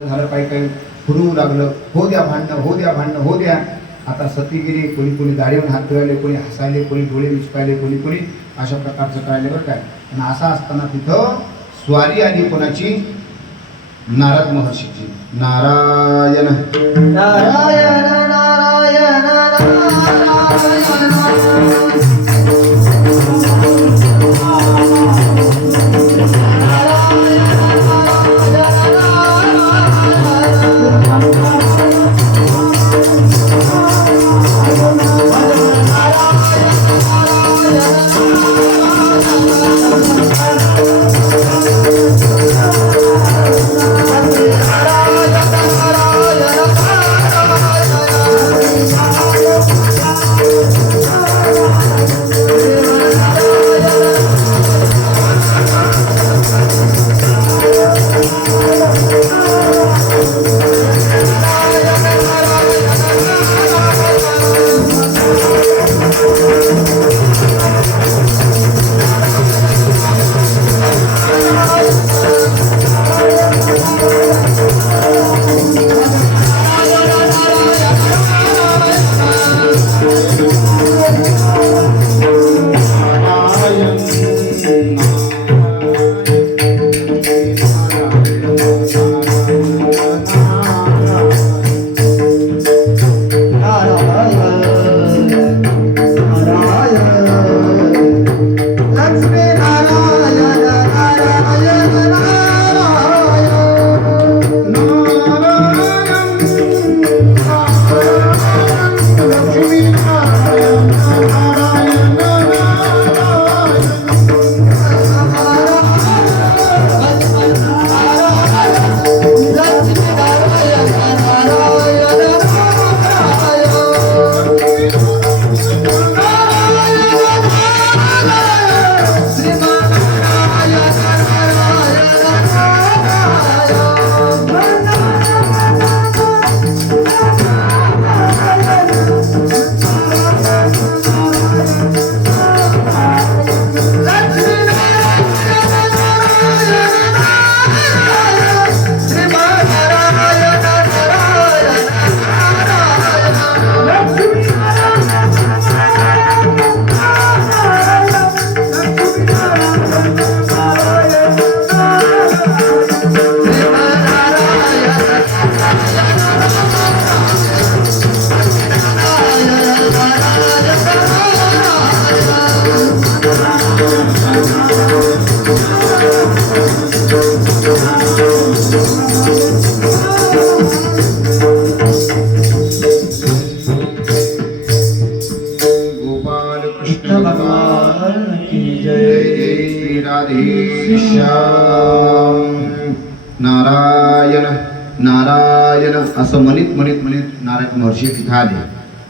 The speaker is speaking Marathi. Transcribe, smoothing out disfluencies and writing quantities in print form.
झालं, काही काही फुरू लागलं, हो द्या भांडणं, हो द्या भांडणं, हो द्या. आता सतीगिरी, कोणी कोणी गाडीवर हात फिरवले, कोणी हसायले, कोणी डोळे विचकायले, कोणी कोणी अशा प्रकारचं करायले बरं काय. आणि असं असताना तिथं स्वारी आली कोणाची, नारद महर्षीची. नारायण नारायण नारायण नारायण नारायण नारायण असं म्हणत म्हणत म्हणत नारद महर्षी तिथं आले.